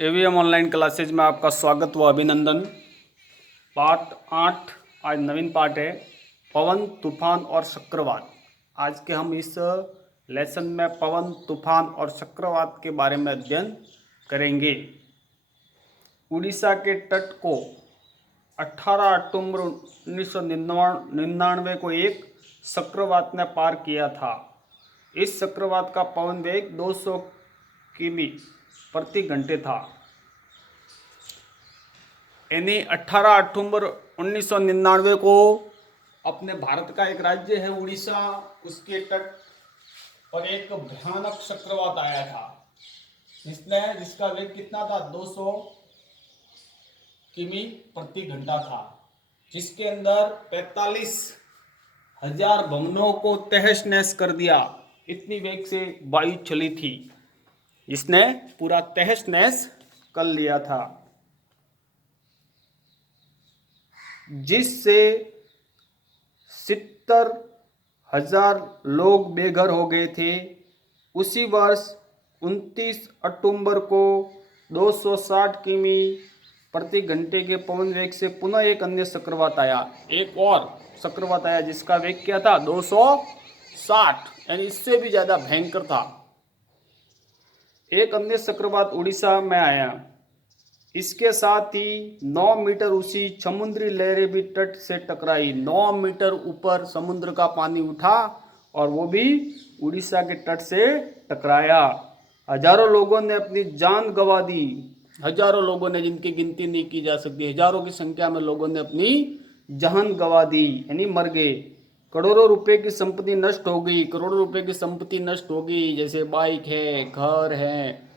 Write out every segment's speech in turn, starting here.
AVM online classes में आपका स्वागत व अभिनंदन। पार्ट 8 आज नवीन पार्ट है, पवन तूफान और चक्रवात। आज के हम इस लेसन में पवन तूफान और चक्रवात के बारे में अध्ययन करेंगे। उड़ीसा के तट को 18 अक्टूबर 1999 को एक चक्रवात ने पार किया था। इस चक्रवात का पवन वेग 200 किमी प्रति घंटे था। यानी 18 अक्टूबर 1999 को अपने भारत का एक राज्य है उड़ीसा, उसके तट पर एक भयानक चक्रवात आया था जिसका वेग कितना था, 200 किमी प्रति घंटा था, जिसके अंदर 45,000 भवनों को तहस नहस कर दिया। इतनी वेग से वायु चली थी, जिसने पूरा तहस नहस कर लिया था, जिससे 70,000 लोग बेघर हो गए थे। उसी वर्ष 29 अक्टूबर को 260 किमी प्रति घंटे के पवन वेग से पुनः एक अन्य चक्रवात आया। एक और चक्रवात आया जिसका वेग क्या था, 260, यानी इससे भी ज़्यादा भयंकर था। एक अन्य चक्रवात उड़ीसा में आया। इसके साथ ही 9 मीटर ऊंची समुद्री लहरें भी तट से टकराई। 9 मीटर ऊपर समुद्र का पानी उठा और वो भी उड़ीसा के तट से टकराया। हजारों लोगों ने अपनी जान गंवा दी। हजारों लोगों ने, जिनकी गिनती नहीं की जा सकती, हजारों की संख्या में लोगों ने अपनी जान गंवा दी, यानी मर गए। करोड़ों रुपए की संपत्ति नष्ट हो गई। करोड़ों रुपए की संपत्ति नष्ट हो गई, जैसे बाइक है, घर है,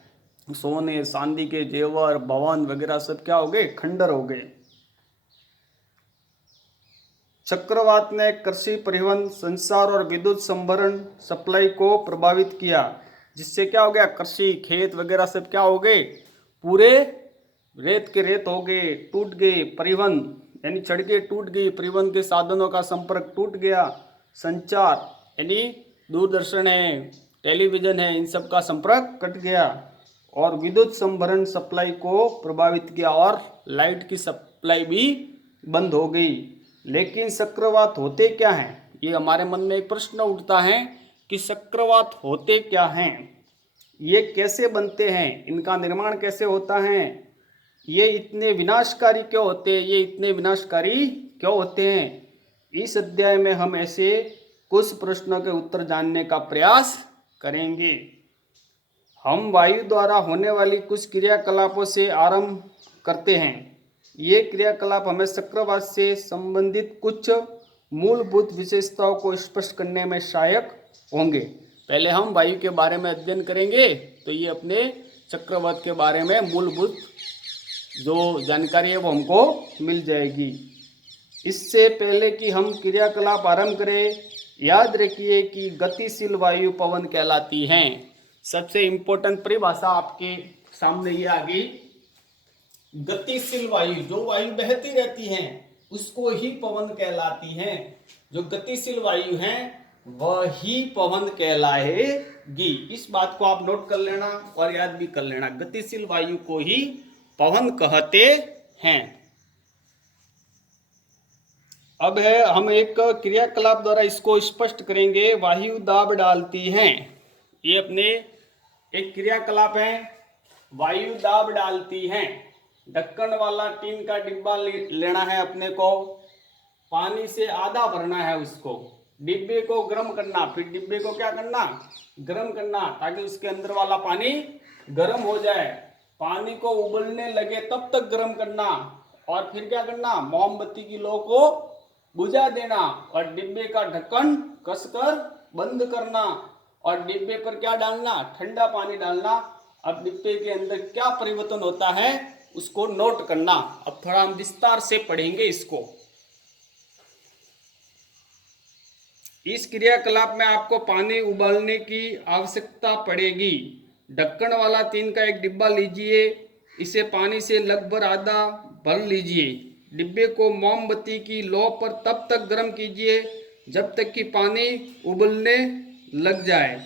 सोने चांदी के जेवर, भवन वगैरह सब क्या हो गए, खंडर हो गए। चक्रवात ने कृषि, परिवहन, संचार और विद्युत संभरण सप्लाई को प्रभावित किया, जिससे क्या हो गया, कृषि, खेत वगैरह सब क्या हो गए, पूरे रेत के रेत हो गए, टूट गए। परिवहन यानी सड़कें टूट गई, परिवहन के साधनों का संपर्क टूट गया। संचार यानी दूरदर्शन है, टेलीविजन है, इन सब का संपर्क कट गया। और विद्युत संभरण सप्लाई को प्रभावित किया और लाइट की सप्लाई भी बंद हो गई। लेकिन चक्रवात होते क्या हैं, ये हमारे मन में एक प्रश्न उठता है कि चक्रवात होते क्या हैं, ये कैसे बनते हैं, इनका निर्माण कैसे होता है, ये इतने विनाशकारी क्यों होते हैं, ये इतने विनाशकारी क्यों होते हैं। इस अध्याय में हम ऐसे कुछ प्रश्नों के उत्तर जानने का प्रयास करेंगे। हम वायु द्वारा होने वाली कुछ क्रियाकलापों से आरंभ करते हैं। ये क्रियाकलाप हमें चक्रवात से संबंधित कुछ मूलभूत विशेषताओं को स्पष्ट करने में सहायक होंगे। पहले हम वायु के बारे में अध्ययन करेंगे, तो ये अपने चक्रवात के बारे में मूलभूत जो जानकारी है वो हमको मिल जाएगी। इससे पहले कि हम क्रियाकलाप आरंभ करें, याद रखिए कि गतिशील वायु पवन कहलाती हैं। सबसे इम्पोर्टेंट परिभाषा आपके सामने ये आ गई। गतिशील वायु, जो वायु बहती रहती हैं उसको ही पवन कहलाती हैं। जो गतिशील वायु हैं वही पवन कहलाएगी। इस बात को आप नोट कर लेना और याद भी कर लेना, गतिशील वायु को ही पवन कहते हैं। अब है, हम एक क्रियाकलाप द्वारा इसको स्पष्ट करेंगे। वायु दाब डालती हैं, ये अपने एक क्रियाकलाप है। वायु दाब डालती हैं। ढक्कन वाला टीन का डिब्बा लेना है अपने को, पानी से आधा भरना है उसको, डिब्बे को गर्म करना, फिर डिब्बे को क्या करना, गर्म करना, ताकि उसके अंदर वाला पानी गर्म हो जाए। पानी को उबलने लगे तब तक गर्म करना, और फिर क्या करना, मोमबत्ती की लौ को बुझा देना और डिब्बे का ढक्कन कसकर बंद करना, और डिब्बे पर क्या डालना, ठंडा पानी डालना। अब डिब्बे के अंदर क्या परिवर्तन होता है उसको नोट करना। अब थोड़ा हम विस्तार से पढ़ेंगे इसको। इस क्रियाकलाप में आपको पानी उबालने की आवश्यकता पड़ेगी। ढक्कन वाला टीन का एक डिब्बा लीजिए, इसे पानी से लगभग आधा भर लीजिए। डिब्बे को मोमबत्ती की लौ पर तब तक गर्म कीजिए जब तक कि पानी उबलने लग जाए।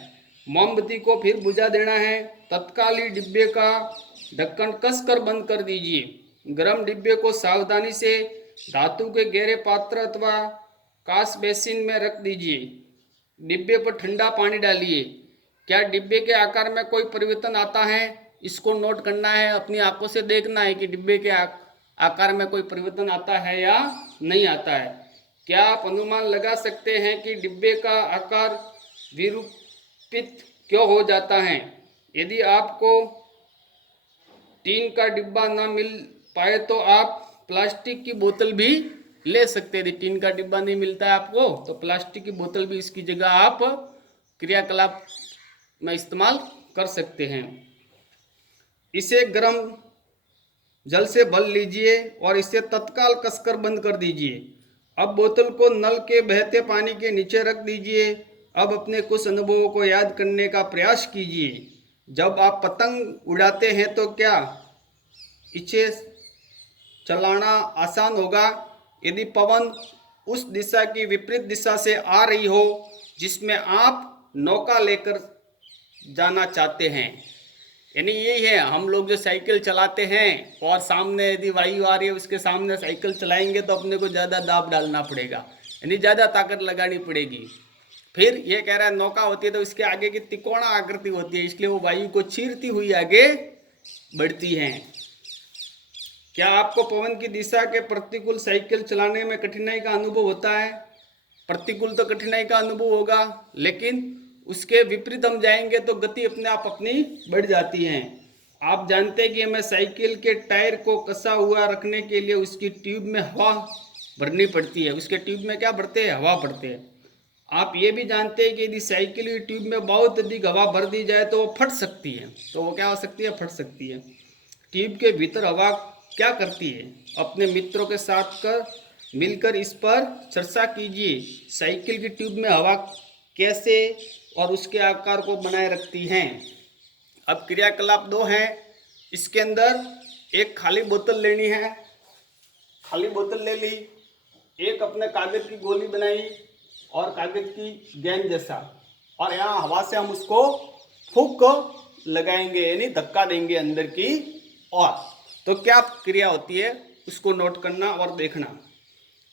मोमबत्ती को फिर बुझा देना है। तत्काल ही डिब्बे का ढक्कन कसकर बंद कर दीजिए। गर्म डिब्बे को सावधानी से धातु के गहरे पात्र अथवा कांच बेसिन में रख दीजिए। डिब्बे पर ठंडा पानी डालिए। क्या डिब्बे के आकार में कोई परिवर्तन आता है, इसको नोट करना है, अपनी आंखों से देखना है कि डिब्बे के आकार में कोई परिवर्तन आता है या नहीं आता है। क्या आप अनुमान लगा सकते हैं कि डिब्बे का आकार विरूपित क्यों हो जाता है? यदि आपको टीन का डिब्बा ना मिल पाए तो आप प्लास्टिक की बोतल भी ले सकते हैं। यदि टीन का डिब्बा नहीं मिलता है आपको तो प्लास्टिक की बोतल भी इसकी जगह आप क्रियाकलाप में इस्तेमाल कर सकते हैं। इसे गर्म जल से भर लीजिए और इसे तत्काल कसकर बंद कर दीजिए। अब बोतल को नल के बहते पानी के नीचे रख दीजिए। अब अपने कुछ अनुभवों को याद करने का प्रयास कीजिए। जब आप पतंग उड़ाते हैं तो क्या इसे चलाना आसान होगा? यदि पवन उस दिशा की विपरीत दिशा से आ रही हो जिसमें आप नौका लेकर जाना चाहते हैं, यानी यही है, हम लोग जो साइकिल चलाते हैं और सामने यदि वायु आ रही है उसके सामने साइकिल चलाएंगे तो अपने को ज़्यादा दाब डालना पड़ेगा, यानी ज़्यादा ताकत लगानी पड़ेगी। फिर ये कह रहा है नौका होती है तो इसके आगे की तिकोना आकृति होती है, इसलिए वो वायु को चीरती हुई आगे बढ़ती हैं। क्या आपको पवन की दिशा के प्रतिकूल साइकिल चलाने में कठिनाई का अनुभव होता है? प्रतिकूल तो कठिनाई का अनुभव होगा, लेकिन उसके विपरीत हम जाएंगे तो गति अपने आप अपनी बढ़ जाती है। आप जानते हैं कि हमें साइकिल के टायर को कसा हुआ रखने के लिए उसकी ट्यूब में हवा भरनी पड़ती है। उसके ट्यूब में क्या भरते हैं? हवा भरते हैं। आप ये भी जानते हैं कि यदि साइकिल की ट्यूब में बहुत अधिक हवा भर दी जाए तो वो फट सकती है। तो वो क्या हो सकती है? फट सकती है। ट्यूब के भीतर हवा क्या करती है? अपने मित्रों के साथ मिलकर इस पर चर्चा कीजिए। साइकिल की ट्यूब में हवा कैसे और उसके आकार को बनाए रखती हैं। अब क्रियाकलाप 2 है। इसके अंदर एक खाली बोतल लेनी है, खाली बोतल ले ली, एक अपने कागज की गोली बनाई और कागज की गेंद जैसा, और यहाँ हवा से हम उसको फूंक लगाएंगे, यानी धक्का देंगे अंदर की ओर। तो क्या क्रिया होती है उसको नोट करना और देखना।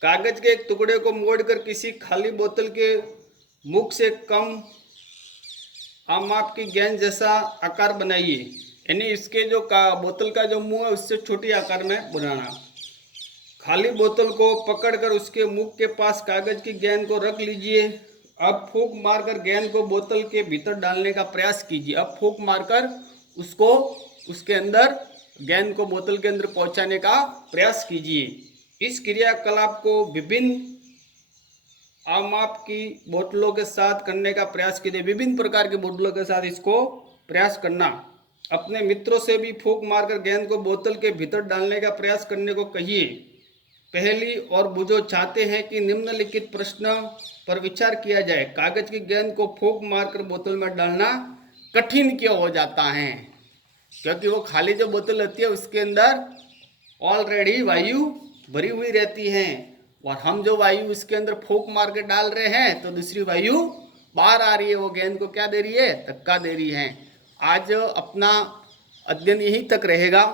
कागज के एक टुकड़े को मोड़कर किसी खाली बोतल के मुख से कम माप की गेंद जैसा आकार बनाइए, यानी इसके जो बोतल का जो मुंह है उससे छोटी आकार में बनाना। खाली बोतल को पकड़कर उसके मुख के पास कागज की गेंद को रख लीजिए। अब फूंक मारकर गेंद को बोतल के भीतर डालने का प्रयास कीजिए। अब फूंक मारकर उसको उसके अंदर गेंद को बोतल के अंदर पहुंचाने का प्रयास कीजिए। इस क्रियाकलाप को विभिन्न माप की बोतलों के साथ करने का प्रयास कीजिए। विभिन्न प्रकार की बोतलों के साथ इसको प्रयास करना। अपने मित्रों से भी फूंक मारकर गेंद को बोतल के भीतर डालने का प्रयास करने को कहिए। पहली और बुझो चाहते हैं कि निम्नलिखित प्रश्न पर विचार किया जाए। कागज की गेंद को फूंक मारकर बोतल में डालना कठिन क्यों हो जाता है? क्योंकि वो खाली जो बोतल होती है उसके अंदर ऑलरेडी वायु भरी हुई रहती है, और हम जो वायु इसके अंदर फूंक मार के डाल रहे हैं तो दूसरी वायु बाहर आ रही है, वो गेंद को क्या दे रही है? धक्का दे रही है। आज अपना अध्ययन यहीं तक रहेगा।